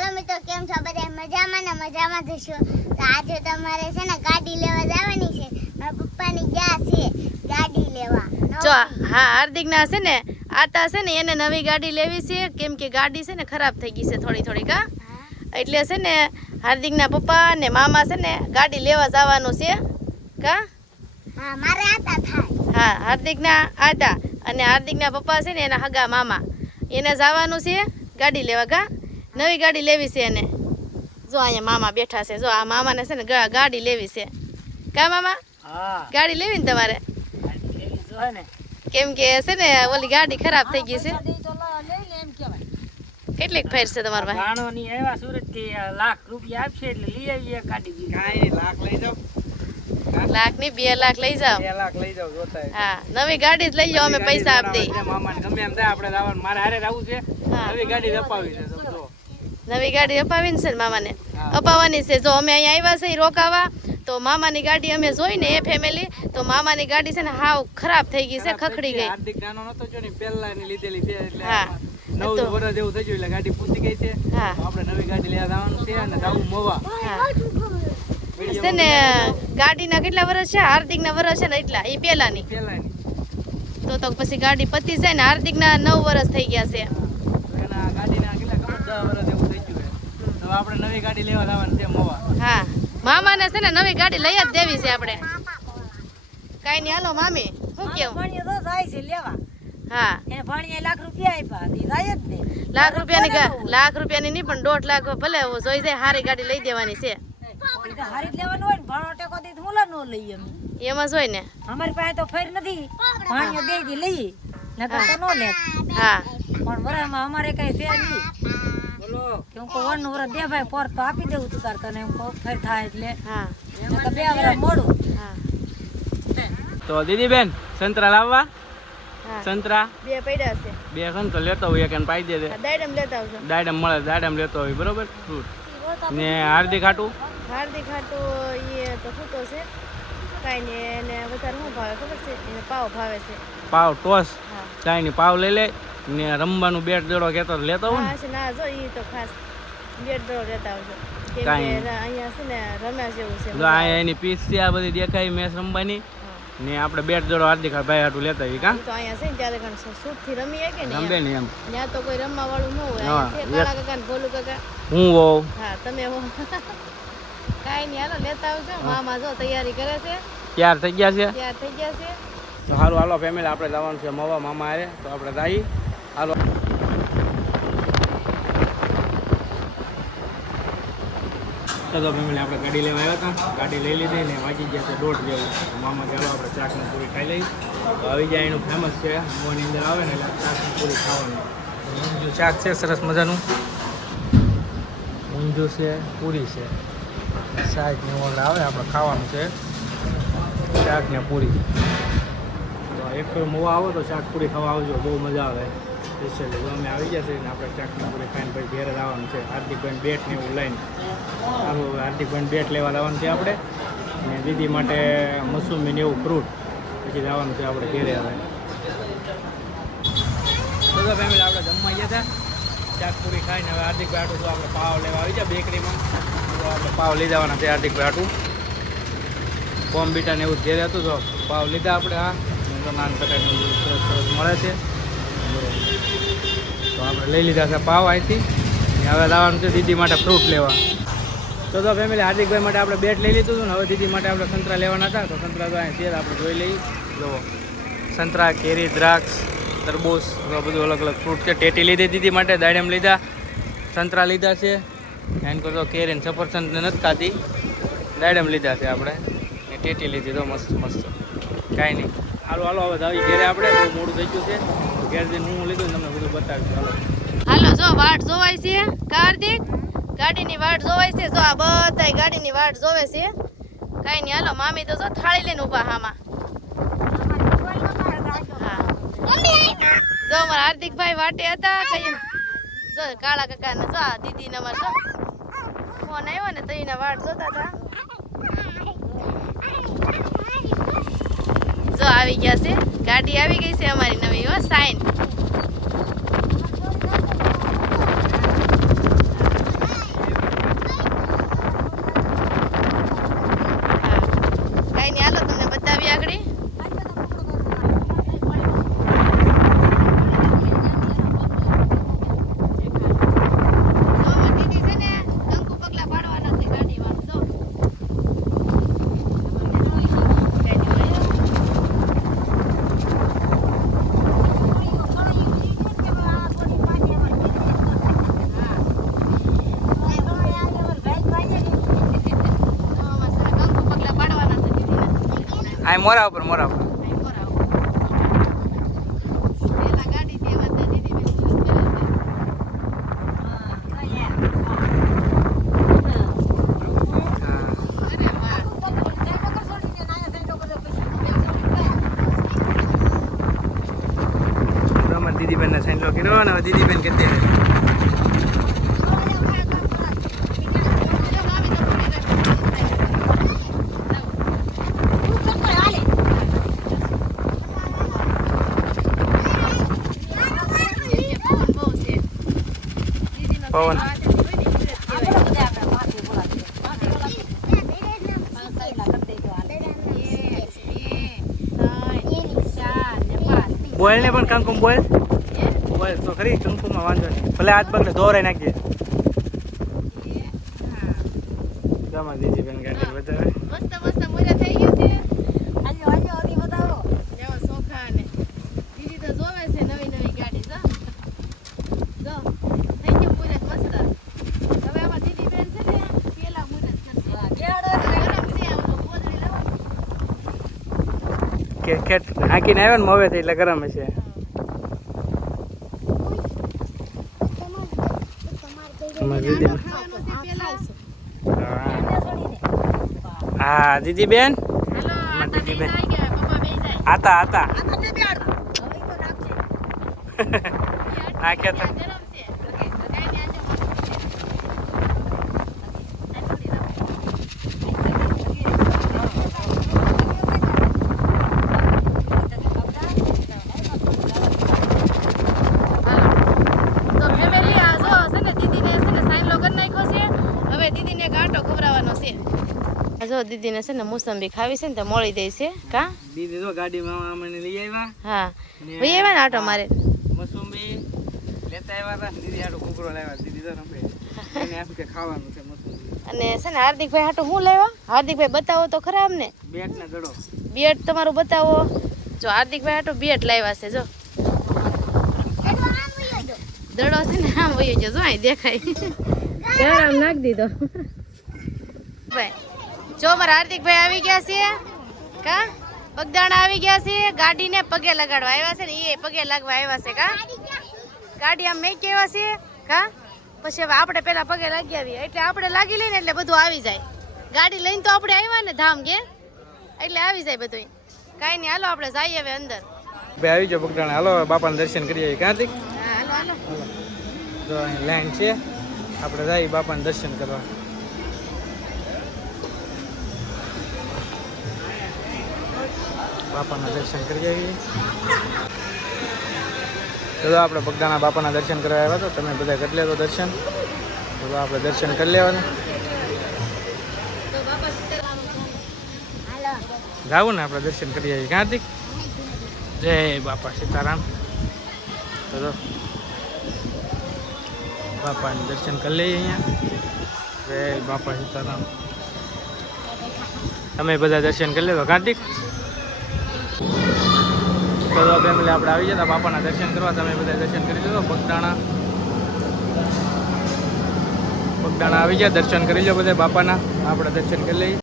હાલો મિત્રો, કેમ છો બધા? મજામાં ને મજામાં જશો. તો આજે તમારે છે ને ગાડી લેવા જવાની છે. મારા પપ્પાની ગયા છે ગાડી લેવા. જો હા, હાર્દિકના છે ને આતા છે ને એને નવી ગાડી લેવી છે, કેમ કે ગાડી છે ને ખરાબ થઈ ગઈ છે થોડી કા. એટલે છે ને હાર્દિકના પપ્પા ને મામા છે ને ગાડી લેવા જવાનું છે કા. હા, મારે આતા થાય. હા, હાર્દિકના આતા અને હાર્દિકના પપ્પા છે ને એના હગા મામા, એને જવાનું છે ગાડી લેવા કા. નવી ગાડી લેવી છે એને. જો અહીંયા મામા બેઠા છે. જો આ મામાને છે ને ગાડી લેવી છે કા મામા. હા, ગાડી લેવી ને તમારે, કેમ કે છે ને ઓલી ગાડી ખરાબ થઈ ગઈ છે. કેટલીક ફેર છે તમારા પાસે? ગાણોની આવ્યા સુરત થી લાખ રૂપિયા આપશે એટલે લઈ આવીએ ગાડી. કાંઈ લાખ લઈ જાવ. લાખ ની 2 લાખ લઈ જાવ. 2 લાખ લઈ જાવ જોતા. હા, નવી ગાડી જ લઈ જાવ, અમે પૈસા આપ દઈ. મામાને ગમે એમ થાય આપણે જવાનું. મારે હારે જવું છે. નવી ગાડી અપાવી છે. જો નવી ગાડી અપાવીને છે ને મામાને અપાવવાની છે. જો અમે અહીંયા આવ્યા છે રોકાવા, તો મામાની ગાડી અમે જોઈને એ ફેમિલી, તો મામાની ગાડી છે ને હાવ ખરાબ થઈ ગઈ છે, ખખડી ગઈ. હાર્દિક નાનો નતો જો ને, પહેલા ની લીધેલી છે એટલે હા, 9 વર્ષ જેવું થઈ ગયું એટલે ગાડી પૂછી ગઈ છે. હા, આપણે નવી ગાડી લેવા જવાનું છે અને જાવું મોવા. છે ને ગાડીના કેટલા વર્ષ છે? હાર્દિકના વર્ષ છે ને એટલા, એ પહેલાની. તો પછી ગાડી પતી જાય ને. હાર્દિકના 9 વર્ષ થઈ ગયા છે. એના ગાડીના કેટલા 10 વર્ષ જેવું થઈ ગયું છે. તો આપણે નવી ગાડી લેવા જવાનું છે મોવા. હા, મામાને છે ને નવી ગાડી લઈ જ દેવી છે આપણે. કાઈ નહીં, હાલો મામી, શું કેવું? ભાણિયો તો જાય છે લેવા. હા, એને ભાણિયાએ લાખ રૂપિયા આપ્યા, ઈ જાય જ ને. લાખ રૂપિયાની નહીં પણ 1.5 લાખ ભલે જોઈ જાય, હારી ગાડી લઈ દેવાની છે. ઈ તો હારી જ લેવાનું હોય ને, ભાણો ટેકો દઈ તો હુંલા નો લઈએ અમે. એમાં જોઈ ને. અમારી પાસે તો ફેર નથી, ભાણિયો દઈ દી લઈએ, નકર તો નો લે. હા, પણ વરામાં અમારે કઈ છે નહીં. બોલો. કે હું કહું 1 નું વરસ દે ભાઈ, પર તો આપી દેવું તું તાર તને, હું કહું ફેર થાય એટલે. હા, નકર 2 વરસ મોડું. હા, તો દીદી બેન સંતરા લાવવા. હા. સંતરા 2 પડ્યા છે. 2 સંતરા લેતો હોય કે પાઈ દે. દાડમ લેતા આવજો. દાડમ મળે, દાડમ લેતો હોય બરોબર. ફ્રૂટ ને હાર્દિક હાટું હાર્દિક ખાટો એ તો ફૂટો છે. કાંઈ નહીં, એને વધારે શું ભાવે ખબર છે? એને પાવ ભાવે છે. પાવ ટોસ હા, ચાય ની પાવ લઈ લે ને રમવાનું બેટ જોડો કેતો લેતો હોય હા છે ના, જો એ તો ખાસ બેટ દોડ લેતા આવજો, કેમ કાંઈ કે અહીંયા છે ને રમ્યા જેવું છે. જો આ એની પીસ છે આ બધી દેખાય મેચ રમવાની હા, ને આપણે બેટ જોડો હાર્દિક ભાઈ હાટું લેતા આવી કા ઈ તો અહીંયા છે ને ત્યારે ઘણ સૂટ થી રમીએ કે રમબે નહીં, ને એમ ત્યાં તો કોઈ રમવા વાળું ન હોય. હા, અહીંયા છે કાળા કાકા ને ભોલું કાકા. હું હોઉં હા, તમે હો. કાંઈ નહીં, હાલો લેતા આવજો. મામા જો તૈયારી કરે છે, તૈયાર થઈ ગયા છે. તૈયાર થઈ ગયા છે. તો સારું હાલો ફેમિલી આપણે જવાનું છે મવા મામા હારે, તો આપણે જઈએ હાલો. તો ફેમિલી આપણે ગાડી લેવા આવ્યા હતા, ગાડી લઈ લીધી ને વાગી ગયા છે 1:30 જેવું. મામા ચાલો આપણે ચાકની પૂરી ખાઈ લઈ. તો આવી જાય એનું ફેમસ છે, મોની અંદર આવે ને એટલે ચાકની પૂરી ખાવાની. ઊંધિયું શાક છે સરસ મજાનું, ઊંધિયું છે, પૂરી છે, શાક ને ઓલા આવે આપણે ખાવાનું છે શાક ને પૂરી. તો એક મોવા આવો તો શાક પૂરી ખાવા આવજો, બહુ મજા આવે. સ્પેશિયલી જો અમે આવી જશે ને આપણે શાકની પૂરી ખાઈને પછી ઘેર જવાનું છે. હાર્દિકભાઈ બેટ ને એવું લઈને સારું, હાર્દિકભાઈ બેટ લેવા જવાનું છે આપણે, ને દીદી માટે મસૂમી ને એવું ફ્રૂટ, પછી જવાનું છે આપણે ઘેરે. આવે તો ફેમિલી આપણે જમવા ગયા હતા, શાક પૂરી ખાઈને હવે હાર્દિકભાઈ આટું તો આપણે પાવ લેવા આવી જાય બેકરીમાં. તો આપણે પાવ લઈ જવાના છે હાર્દિકભાઈ આટું. બોમ્બીટા ને એવું ઘેરે હતું તો પાવ લીધા આપણે. આ નાન કટાઈને સરસ સરસ મળે છે, તો આપણે લઈ લીધા છે પાવ અહીંથી. હવે લાવવાનું છે દીદી માટે ફ્રૂટ લેવા. તો ફેમિલી હાર્દિકભાઈ માટે આપણે બેટ લઈ લીધું હતું ને હવે દીદી માટે આપણે સંતરા લેવાના હતા. તો સંતરા તો અહીં છે આપણે જોઈ લઈએ. જુઓ સંતરા, કેરી, દ્રાક્ષ, તરબૂચ, બધું અલગ અલગ ફ્રૂટ છે. ટેટી લીધી દીદી માટે, દાડમ લીધા, સંતરા લીધા છે, એમ કરતો કેરી ને સફરજન નથી ખાતી, દાડમ લીધા છે આપણે, ને ટેટી લીધી તો મસ્ત મસ્ત. કાંઈ નહીં, હાલો હાલો હવે આવી ઘેરે આપણે, બહુ મોડું થઈ ગયું છે. ઘેર જઈને હું લીધું ને તમને બધું બતાવીશ. હાલો હાલો, જો વાટ જોવાય છે કાર્તિક, ગાડીની વાટ જોવાય છે. જો આ બધાય ગાડીની વાટ જોવે છે. કાંઈ નહીં, હાલો મામી તો જો થાળી લઈને ઊભા હામાં. હા, જો અમારા હાર્દિકભાઈ વાટે હતા કઈ. જો કાળા કાકા ને જો દીદી ને અમારે જો ફોન આવ્યો ને તો એના વાટ જોતા હતા. જો આવી ગયા છે, ગાડી આવી ગઈ છે અમારી નવી હો, સાઈન. આ મોરા ઉપર મોરા ઉપર પેલા ગાડી દેવા દે દીદી બેન શું કરે છે? અરે વાહ. અમારા દીદીબેન ને સાઈન લો કર્યો ને હવે દીદીબેન કે દે પવન બોલ ને પણ કંકુમ બોલ બોલ તો ખરી કંકુમાં વાંધો નહીં ભલે હાથ પગને દોરાઈ નાખીએ જમા દીદીબેન ગાડી વધારે મસ્ત મસ્ત મોજા થઈ ગયું છે. લેવો સોખા ને દીદી તો જોવે છે નવી નવી ગાડી જો થઈ ગયું મુરત મસ્ત. હવે આમાં દીદી બેન છે ને પેલા મુરત કરશે. ગરમ છે આમ ગોદડી લેવો. કે ખેત હાંકીને આવ્યો ને મોવેથી એટલે ગરમ હશે તમારી દીદી ખાવાનું છે પેલા. હા દીદીબેન હાલો આ તો દીદી બેન. બેન આવી ગયા પપ્પા બેસી જાય. આતા આતા આ ખેત ગરમ છે. કાંઈ નહીં, આજે તો ફેમિલી આ જો છે ને દીદીને છે ને સાઈન લોગન નાખ્યો છે. હવે દીદીને એક આંટો ખવડાવવાનો છે. આ જો દીદીને છે ને મોસંબી ખાવી છે ને તો મળી દે છે કા દીદી તો ગાડીમાં અમને લઈ આવ્યા હા ભાઈ એવા ને આંટો મારે મોસંબી લેતા આવ્યા હતા દીદી આટો કુકરો લાવ્યા દીદી તો રમે એને એમ કે ખાવાનું છે મોસંબી અને છે ને હાર્દિકભાઈ હાટું શું લાવ્યા હાર્દિકભાઈ બતાવો તો ખરા અમને બેટ ને દડો બેટ તમારું બતાવો જો હાર્દિકભાઈ હાટું બેટ લાવ્યા છે જો દડો છે ને આમ વયો જો અહીં દેખાય ઘર આમ નાખી દીધો ભાઈ જો મારા હાર્દિકભાઈ આવી ગયા છે કા બગદાણા આવી ગયા છે ગાડીને પગે લગાડવા આવ્યા છે ને એ પગે લાગવા આવ્યા છે કા ગાડી આમ મેં કેવા છે કા પછી હવે આપણે પેલા પગે લાગી આવીએ એટલે આપણે લાગી લઈને એટલે બધું આવી જાય ગાડી લઈને તો આપણે આવ્યા ને ધામ કે એટલે આવી જાય બધું કાંઈ નહીં હાલો આપણે જઈએ હવે અંદર ભાઈ આવી જાઓ બગદાણા હાલો બાપાના દર્શન કરીએ કાર્તિક હા હાલો હાલો જો અહીં લાઈન છે આપણે જઈએ બાપાના દર્શન કરવા બાપાના દર્શન કરી આવીએ તો આપણે બગદાણા બાપાના દર્શન કરવા આવ્યા તો તમે બધા કરી લેજો દર્શન તો આપણે દર્શન કરી લેવાના તો બાપા સીતારામ જાવું ને આપણે દર્શન કરી આવીએ કાર્તિક જય બાપા સીતારામ તો જો બાપાના દર્શન કરી લઈએ અહીંયા જય બાપા સીતારામ તમે બધા દર્શન કરી લેજો કાર્તિક તો ફેમિલી આપણે આવી જતા બાપાના દર્શન કરવા તમે બધા દર્શન કરી લેજો બગદાણા આવી ગયા દર્શન કરી લો બધા બાપાના આપણે દર્શન કરી લઈએ